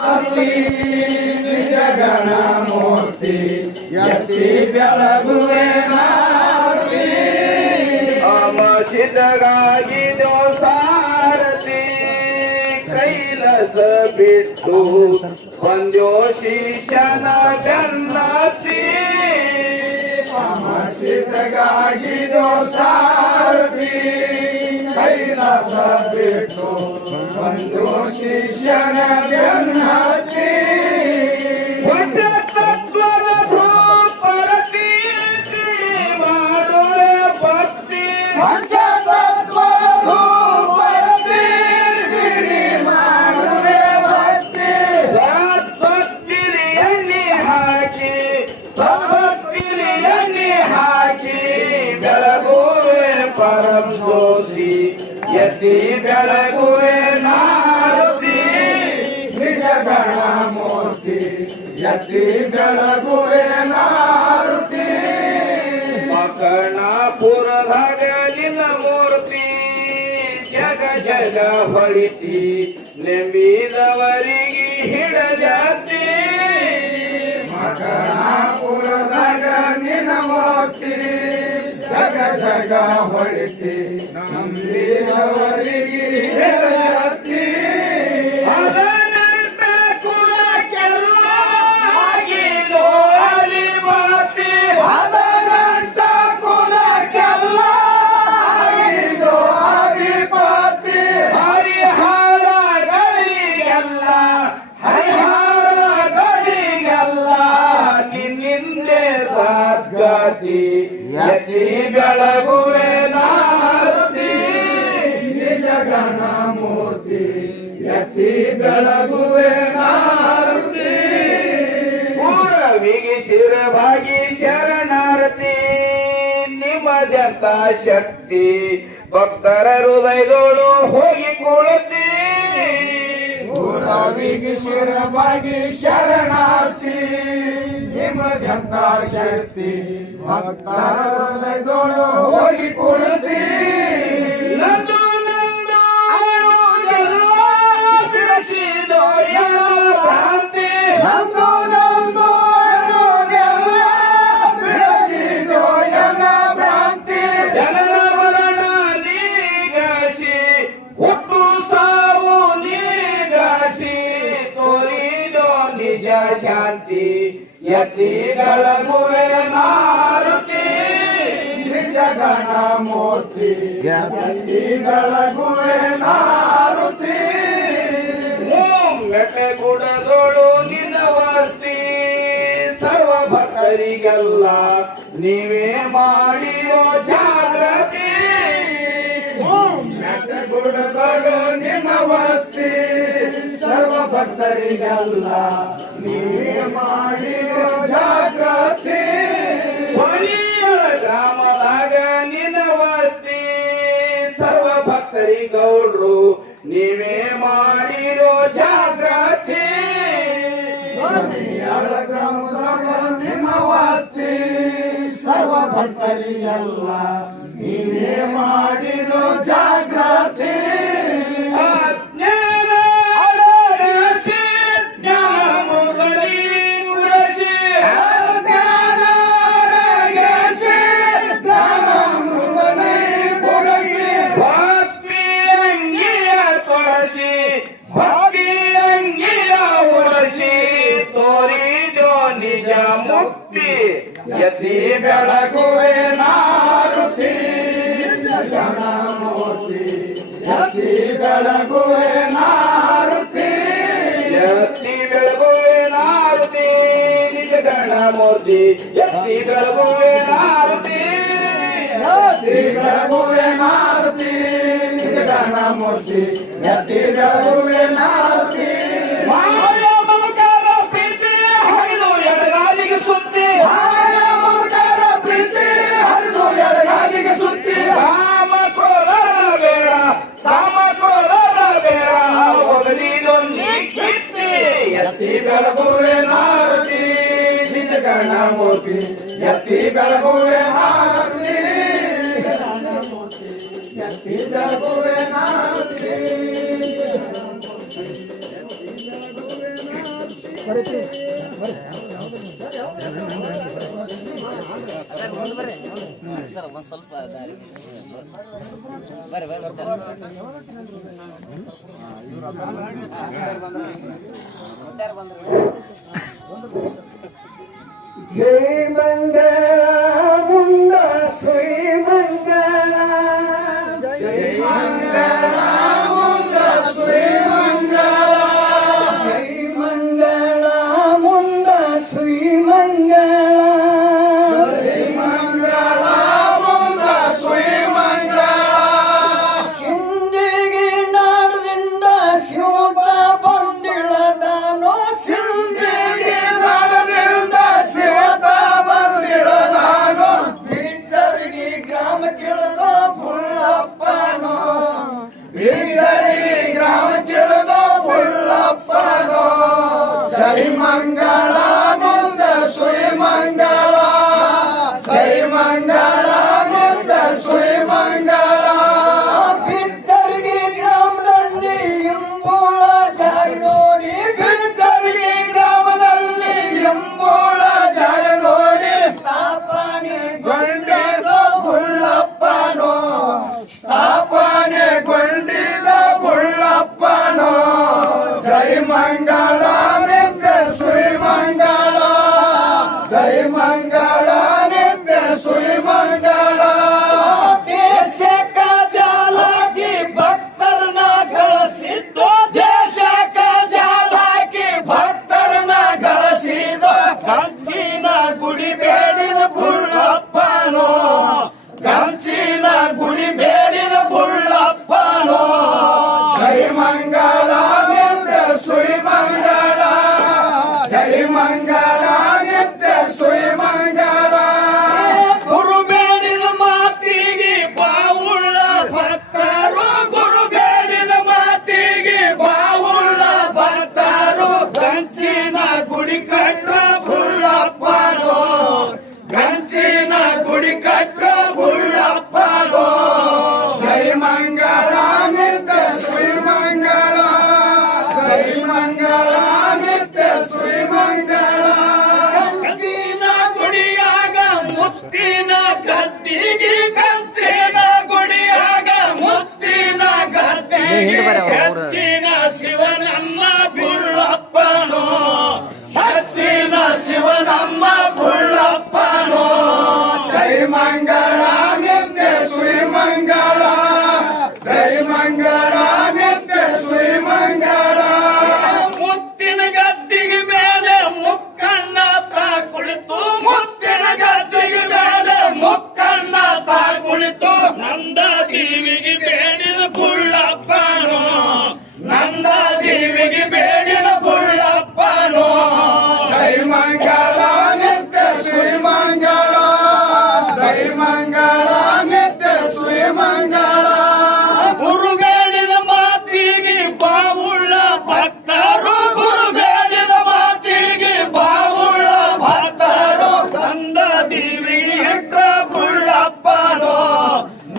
ನಿಜ ಗಣ ಮೂರ್ತಿ ಯತಿ ಬೆಳಗುವೆ ನಾರ್ತಿ ಅಮಸಿದಗಾಗಿದೋ ಸಾರಥಿ ಕೈಲಸ ಬಿಟ್ಟು ಬಂದ್ಯೋ ಶಿಷ್ಯನ ಗನ್ನತಿ ಅಮಸಿದಗಾಗಿದೋ ಸಾರಥಿ ಕೈಲಾಸ ಬಿಟ್ಟು ಬಂದು ಶಿಷ್ಯನ ಬೆನ್ನತ್ತಿ ತತ್ವದ ಧೂಪರತಿ ಮಾಡುವೆ ಭಕ್ತಿ ಪಂಚತತ್ವದ ಧೂಪರತಿ ಮಾಡುವೆ ಭಕ್ತಿ ಭಕ್ತಿಲಿ ಎಣ್ಣೆ ಹಾಕಿ ಸಭಕ್ತಿಲಿ ಎಣ್ಣೆ ಹಾಕಿ ಬೆಳಗುವೆ ಪರಂ ಜ್ಯೋತಿ ಯತಿ ಬೆಳಗುವೆ ನಾರತಿ ನಿಜ ಗಣ ಮೂರ್ತಿ ಯತಿ ಬೆಳಗುವೆ ನಾರುತಿ ಮಕಣಾಪುರದಾಗ ನಿನ್ನ ಮೂರ್ತಿ ಜಗ ಜಗ ಹೊಳಿತಿ ನೆಮ್ಮಿದವರಿಗೆ ಹಿಡಜಾತಿ ಮಕಣಾಪುರದಾಗ ನಿನ್ನ ಮೂರ್ತಿ ಜಗ ಜಗ ಹೊಳಿತಿ ನಂಬಿದವರಿಗೆ ಹೇಳತಿ ಅದನಂತ ಕುಲಕ್ಕೆಲ್ಲ ಆಗಿದೋ ಅಲಿಮಾತಿ ಅದನಂತ ಕುಲಕ್ಕೆಲ್ಲ ಆಗಿದೋ ಅಧಿಪತಿ ಹರಿಹಾರಗಳಿಗೆಲ್ಲ ಹರಿಹಾರಗಳಿಗೆಲ್ಲ ನಿನ್ನಿಂದೆ ಸಾಧ್ಯಾತಿ ಯತಿ ಬೆಳಗುವೆ ನಾರತಿ ನಿಜ ಗಣ ಮೂರ್ತಿ ಯತಿ ಬೆಳಗುವೆ ನಾರುತಿ ಪೂರ್ವಿಗೆ ಶಿರಭಾಗಿ ಶರಣಾರತಿ ನಿಮ್ಮದಂತ ಶಕ್ತಿ ಭಕ್ತರ ಹೃದಯದೋಳು ಹೋಗಿ ಕುಳತಿ ಗುರವಿಗೆ ಶಿರಬಾಗಿ ಶರಣಾರ್ಥಿ ನಿಮ್ಮದಂತ ಶಕ್ತಿ ಭಕ್ತರ ಹೃದಯದೊಳು ಹೋಗಿ ಕೊಡುತ್ತಿ ನಂದು ನಂದು ಅನ್ನುವುದೆಲ್ಲ ಬಿಡಿಸಿದೋ ಎಲ್ಲ ಭ್ರಾಂತಿ ನಂದು ನಂದು ಅನ್ನೋದೆಲ್ಲ ಬೆಳೆಸಿದೋ ಎಲ್ಲ ಭ್ರಾಂತಿ ಜನನ ಮರಣ ನೀಗಾಸಿ ಹುಟ್ಟು ಸಾವು ನೀಗಾಸಿ ತೋರಿದೋ ನಿಜ ಶಾಂತಿ ಯತಿಗಳ ಗುವೆ ನಾರುತಿ ನಿಜ ಗಣ ಮೂರ್ತಿ ಯತಿಗಳ ಗುವೆ ನಾರುತಿ ಮೆಟ್ಟೆ ಗುಡದೋಳು ನಿನ್ನ ವಸ್ತಿ ಸರ್ವ ಭಕ್ತರಿಗೆಲ್ಲ ನೀವೇ ಮಾಡಿರೋ ಜಾಗೃತಿ ಗುಡಗಳು ನಿಮ್ಮ ವಸ್ತಿ ಸರ್ವ ಭಕ್ತರಿಗೆಲ್ಲ ನೀವೇ ಮಾಡಿರೋ ಜಾಗೃತಿ ಹೊಳಿಯಳ ಗ್ರಾಮದಾಗ ನಿನ್ನ ವಸ್ತಿ ಸರ್ವ ಭಕ್ತರಿಗೌಡ್ರು ನೀವೇ ಮಾಡಿರೋ ಜಾಗೃತಿ ಹೊಲಿಯಳ ಗ್ರಾಮದಾಗ ನಿಮ್ಮ ವಸ್ತಿ ಸರ್ವ ಭಕ್ತರಿಗೆಲ್ಲ ನೀವೇ ಮಾಡಿರೋ ಜಾಗೃತಿ ಅಜ್ಞಾನ ಅಡಗಿಸಿ ಜ್ಞಾನಮುಗಳಿ ಉಳಿಸಿ ಭಕ್ತಿ ಅಂಗಿಯ ತೊಳಸಿ ಭಕ್ತಿ ಅಂಗಿಯ ಉಳಿಸಿ ತೋರಿದೋ ನಿಜ ಮುಕ್ತಿ ಯತಿ ಬೆಳಗುವೆ ನಾರುತಿ ಗಣ ಮೂರ್ತಿ ಯತಿ ಬೆಳಗುವೆ ನಾರುತಿ ಯತಿ ಬೆಳಗುವೆ ನಾರುತಿ ನಿಜ ಗಣ ಮೂರ್ತಿ ಯತಿ ಬೆಳಗುವೆ ನಾರುತಿ ಯತಿ ಬೆಳಗುವೆ ನಾರುತಿ ನಿಜ ಗಣ ಮೂರ್ತಿ ಯತಿ ಬೆಳಗುವೆ ನಾರುತಿ ಮಾಯ ಮಮಕಾರ ಪ್ರೀತಿ ಹರಿದು ಎಡಗಾಲಿಗೆ ಸುತ್ತಿ ಮಾಯ ಮಮಕಾರ ಪ್ರೀತಿ ಹರಿದು ಎಡಗಾಲಿಗೆ ಸುತ್ತಿ ಕಾಮ ಕ್ರೋಧ ಬೇಡ ಕಾಮ ಕ್ರೋಧ ಬೇಡ ಹೋಗಲಿದೋ ನೀ ಕಿತ್ತಿ ಯತಿ ಬೆಳಗುವೆ ನಾರುತಿ ನಿಜ ಗಣ ಮೂರ್ತಿ ಯತಿ ಬೆಳಗುವೆ ನಾರುತಿ ಯತಿ ಬೆಳಗುವೆ ನಾರುತಿ ಸರ್ ಒಂದು ಸ್ವಲ್ಪ ಬರ್ರಿ ಜೈ ಮಂಗಳ ಮುಂದ ಶ್ರೀ ಮಂಗಳ ಜೈ ಮಂಗಳ ಮುಂದ ಶ್ರೀ ಮಂಗಳ ಜೈ ಮಂಗಳ ಮುಂದ ಶ್ರೀ ಮಂಗಳ ಜೈ ಮಂಗಳ ಮುಂದ ಶ್ರೀ ಮಂಗಳ ಸಿಂಧಿಗೆ ನಾಡದಿಂದ ಶಿವಟ ಬಂದಿಳ ನಾನು ಸಿಂಧಿಗೆ ನಾಡದಿಂದ ಶಿವಟ ಬಂದಿಳ ನಾನು ಬೀಚರಿಗೆ ಗ್ರಾಮ ಕೇಳದೋ ಬುಳ್ಳಪ್ಪನೋ ಬೀಚರಿಗೆ ಗ್ರಾಮ ಕೇಳದೋ ಬುಳ್ಳಪ್ಪನೋ ಜೈ ಮಂಗಳ ಮುಂದ ಶ್ರೀ ಮಂಗಳ ಜೈ ಮಂಗಳ ಮುಂದ ಶ್ರೀ ಮಂಗಳ ಬಿಟ್ಟರಿಗೆ ಗ್ರಾಮದಲ್ಲಿ ಎಂಬುಳ ಜಾಗ ನೋಡಿ ಬಿಟ್ಟರಿಗೆ ಗ್ರಾಮದಲ್ಲಿ ಎಂಬುಳ ಜಾಗ ನೋಡಿ ಸ್ಥಾಪನೆಗೊಂಡಿದ ಬುಳ್ಳಪ್ಪನೋ ಸ್ಥಾಪನೆಗೊಂಡಿದ ಬುಳ್ಳಪ್ಪನೋ ಜೈ ಮಂಗಳ ನಿತ್ಯ ಶ್ರೀ ಮಂಗಳ ಜೈ ಮಂಗಳ ನಿತ್ಯ ಶ್ರೀ ಮಂಗಳ ದೇಶಕ ಜಾಲಾಗಿ ಭಕ್ತರನ್ನ ಗಳಿಸಿದ್ದು ದೇಶಕ ಜಾಲಾಗಿ ಭಕ್ತರನ್ನ ಗಳಿಸಿದ್ದು ಕಂಚಿನ ಗುಡಿ ಬೇಡಿದ ಬುಳ್ಳಪ್ಪನೋ ಕಂಚಿನ ಗುಡಿ ಬೇಡಿದ ಬುಳ್ಳಪ್ಪನೋ ಜೈ ಮಂಗಳ ನಿತ್ಯ ಶ್ರೀ ಮಂಗಳ ಜೈ ಮಂಗಳ ನಿತ್ಯ ಶ್ರೀ ಮಂಗಳ ಗುರು ಬೇಡಿದ ಮಾತಿಗೆ ಬಾವುಳ್ಳ ಭಕ್ತರು ಗುರು ಬೇಡಿದ ಮಾತಿಗೆ ಬಾವುಳ್ಳ ಭಕ್ತರು ಕಂಚಿನ ಗುಡಿ ಕಟ್ಟ ಬುಳ್ಳಪ್ಪನೋ ಕಂಚಿನ ಗುಡಿ ಕಟ್ಟ ಬುಳ್ಳಪ್ಪನೋ ಜೈ ಮಂಗಳ ನಿತ್ಯ ಶ್ರೀ ಮಂಗಳ ಜೈ ಮಂಗಳ ನಿತ್ಯ ಶ್ರೀ ಮಂಗಳ ಕಂಚಿನ ಗುಡಿಯಾಗ ಮುತ್ತಿನ ಗದ್ದಿಗೆ ಕಂಚಿನ ಗುಡಿಯಾಗ ಮುತ್ತಿನ ಗದ್ದಿಗೆ ಹೆಚ್ಚಿನ ಶಿವನಮ್ಮ ಬುಳ್ಳಪ್ಪನೋ ಹೆಚ್ಚಿನ ಶಿವನಮ್ಮ ಬುಳ್ಳಪ್ಪನೋ ಜೈ ಮಂಗಳ ನಿತ್ಯ ಶ್ರೀ ಮಂಗಳ ಜೈ ಮಂಗಳ ನಿತ್ಯ ಶ್ರೀ ಮಂಗಳ ಮುತ್ತಿನ ಗದ್ದಿಗೆ ಮೇಲೆ ಮುಕ್ಕಣ್ಣ ತಾ ಕುಳಿತು ಮುತ್ತಿನ ಗದ್ದಿಗೆ ಮೇಲೆ ಮುಕ್ಕಣ್ಣ ತಾ ಕುಳಿತು ನಂದ ದೇವಿಗೆ ಬೇಡಿದ ಬುಳ್ಳಪ್ಪನೋ ನಂದ ದೇವಿಗೆ ಬೇಡಿದ ಬುಳ್ಳಪ್ಪನೋ ಜೈ ಮಂಗಳ ನಿತ್ಯ ಶ್ರೀ ಮಂಗಳ ಜೈ ಮಂಗಳ ನಿತ್ಯ ಶ್ರೀ ಮಂಗಳ ಗುರು ಬೇಡಿದ ಮಾತಿಗೆ ಬಾವುಳ್ಳ ಭಕ್ತರು ಗುರು ಬೇಡಿದ ಮಾತಿಗೆ ಬಾವುಳ್ಳ ಭಕ್ತರು ನಂದ ದೇವಿಗೆ ಇಟ್ಟ ಬುಳ್ಳಪ್ಪನೋ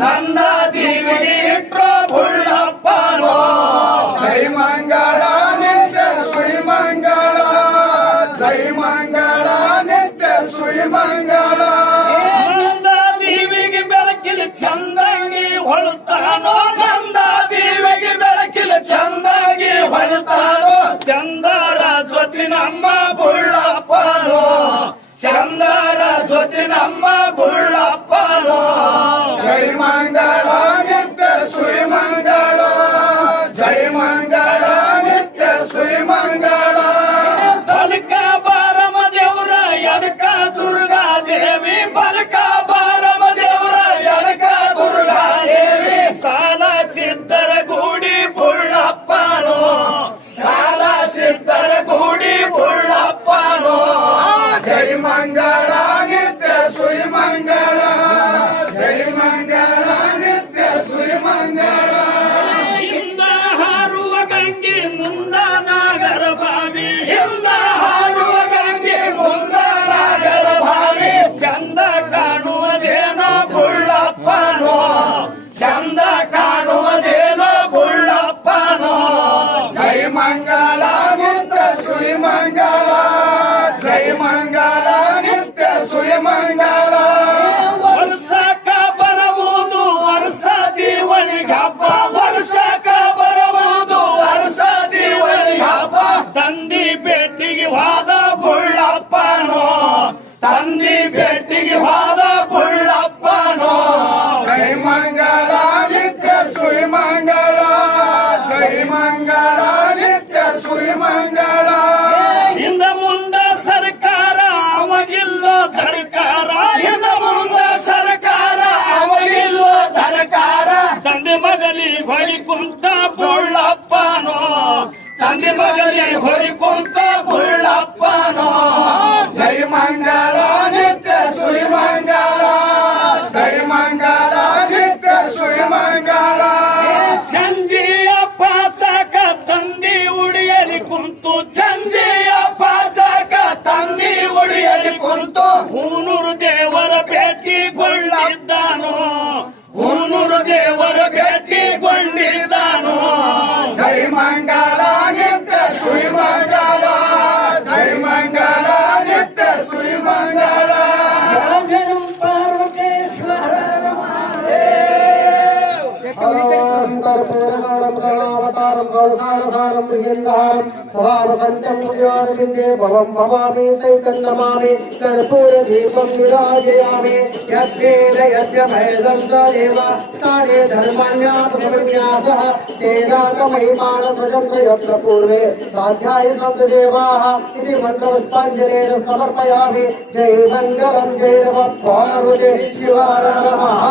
ನಂದ ದೇವಿಗೆ ಇಟ್ಟ ಬುಳ್ಳಪ್ಪನೋ ಜೈ ಮಂಗಳ ನಿತ್ಯ ಶ್ರೀ ಮಂಗಳ ಜೈ ಮಂಗಳ ನಿತ್ಯ ಶ್ರೀ ಮಂಗಳ ನಂದ ದೇವಿಗೆ ಬೆಳಕಿಲಿ ಚಂದಾಗಿ ಹೊಳುತ್ತಾನೋ ನಂದ ದೇವಿಗೆ ಬೆಳಕಿಲಿ ಚಂದಾಗಿ ಹೊಳುತ್ತಾನೋ ಚಂದರ ಜೊತೆ ನಮ್ಮ ಬುಳ್ಳಪ್ಪನೋ ಚಂದರ ಜೊತೆ ನಮ್ಮ ಬುಳ್ಳಪ್ಪನೋ ಜೈ ಮಂಗಳ ನಿತ್ಯ ಶ್ರೀ ಮಂಗಳ ಜೈ ಮಂಗಳ ನಿತ್ಯ ಶ್ರೀ ಮಂಗಳ ಬಲಕ ಬಾರಮ ದೇವರ ಎಡಕ ದುರ್ಗಾ ದೇವಿ ಬಲಕ ಬಾರಮ ದೇವರ ಎಡಕ ದುರ್ಗಾ ದೇವಿ ಸಾಲ ಸಿದ್ಧರ ಗೂಡಿ ಬುಳ್ಳಪ್ಪನೋ ಸಾಲ ಸಿದ್ಧರ ಗೂಡಿ ಬುಳ್ಳಪ್ಪನೋ ಜೈ ಮಂಗಳ ನಿತ್ಯ ಶ್ರೀ ಹೇಳಿಕೊಂತ ಬುಳ್ಳಪ್ಪನೋ ತಂದೆ ಮಗನೇ ಹೊರಿಕೊಂತ ಬುಳ್ಳಪ್ಪನೋ ಜೈ ಮಂಗಳ ನಿತ್ಯ ಸುರಿ ಮಂಗಳ ಜೈ ಮಂಗಳ ನಿತ್ಯ ಸುರಿ ಮಂಗಳ ಚಂದಿಯ ಪಾಚಕ ತಂದಿ ಉಡಿಯಲಿ ಕುಂತು ಚಂದಿಯ ಪಾಚಕ ತಂದಿ ಉಡಿಯಲಿ ಕುಂತು ಹೂನೂರು ದೇವರ ಭೇಟಿಗೊಂಡಿದ್ದಾನೋ ಹೂನೂರು ದೇವರ ಭೇಟಿಗೊಂಡಿದ್ದಾನೋ ಜೈ ಮಂಗಳ ನಿತ್ಯ ಸುರಿ ಮಂಗಳ ಜೈ ಮಂಗಳ ನಿತ್ಯ ಸುರಿ ಮಂಗಳ कर्पूरदीपं निराजयामि यद्वेद यज्ञभयदं तदेव स्थाने धर्मण्यासः तेनाकमहिमानध्वजं यत्र पूर्वे साध्याय सप्तदेवाः इति मन्त्रपुष्पाञ्जलेन समर्पयामि जय मङ्गलं जय नमः पार्वती शिवाय नमः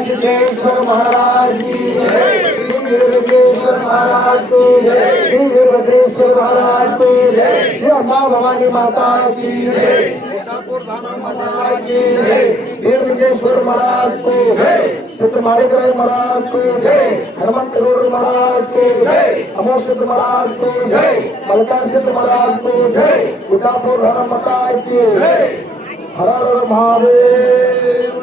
सिद्धेश्वर महाराज की जय वीरभद्रेश्वर महाराज की जय वीरभद्रेश्वर महाराज की जय अम्बा भवानी माता की जय महाराज की जय वीरभद्रेश्वर महाराज की जय सिद्ध मालिकराय महाराज की जय हनुमंत महाराज की जय अमोघ सिद्ध महाराज की जय मलकार सिद्ध महाराज की जय उदापुर माता की जय हर हर महादेव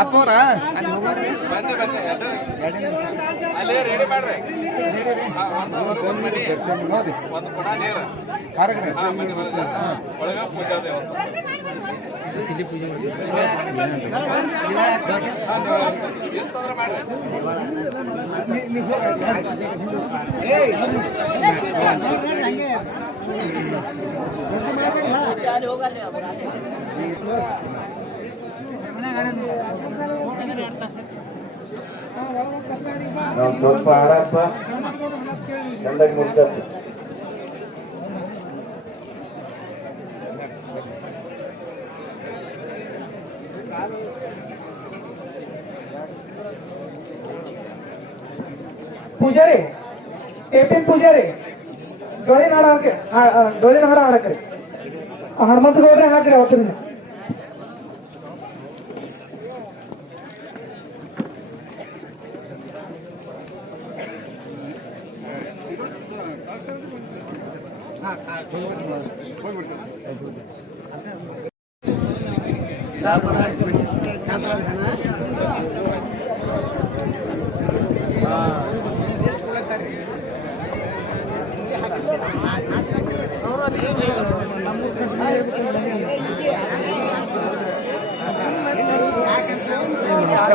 ಅಪ್ಪವ್ರ ಅಲ್ಲೇ ರೆಡಿ ಮಾಡ್ರಿ ಒಂದು ಕೊಡ ನೀರು ಒಳಗ ಪೂಜಾ ಇಲ್ಲಿ ಪೂಜೆ ನಾವು ಸ್ವಲ್ಪ ಆಡಪ್ಪ ಚಂದಾಗಿ ಮುಡ್ಕತ್ತಿ ಪೂಜಾರಿ ಟೇಪಿನ ಪೂಜಾರಿ ಡೊಳ್ಳಿನ ಹಾಡ ಹಾಡಕ್ರಿ ಹನುಮಂತ ಗೌಡ್ರೆ ಹಾಕ್ರಿ ಅವತ್ತಿನ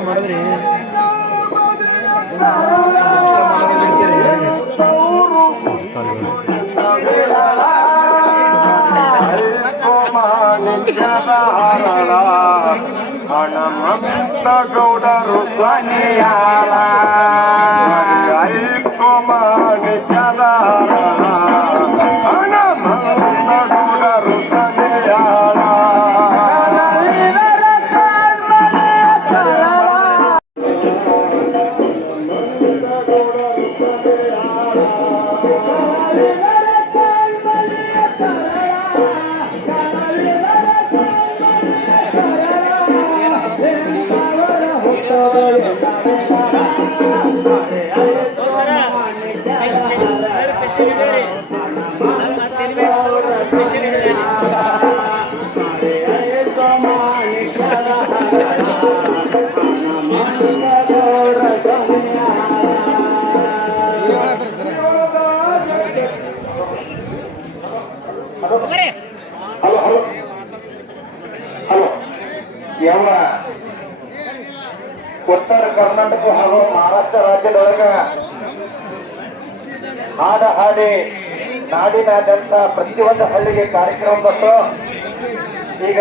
ಮಾಡಿದ್ರಿ ಹಣಮಂತ ಗೌಡರು ಸ್ವಾನಿಯಾಳ ಮಾಣಿಕ್ಯದ ಹಣಮಂತ ಗೌಡರು ಸ್ವಾನಿಯಾಳ Yes, ಹಲೋ ಯಾವ ಉತ್ತರ ಕರ್ನಾಟಕ ಹಾಗೂ ಮಹಾರಾಷ್ಟ್ರ ರಾಜ್ಯದೊಳಗ ಹಾಡ ಹಾಡಿ ನಾಡಿನಾದ್ಯಂತ ಪ್ರತಿಯೊಂದು ಹಳ್ಳಿಗೆ ಕಾರ್ಯಕ್ರಮ ಬಂತು. ಈಗ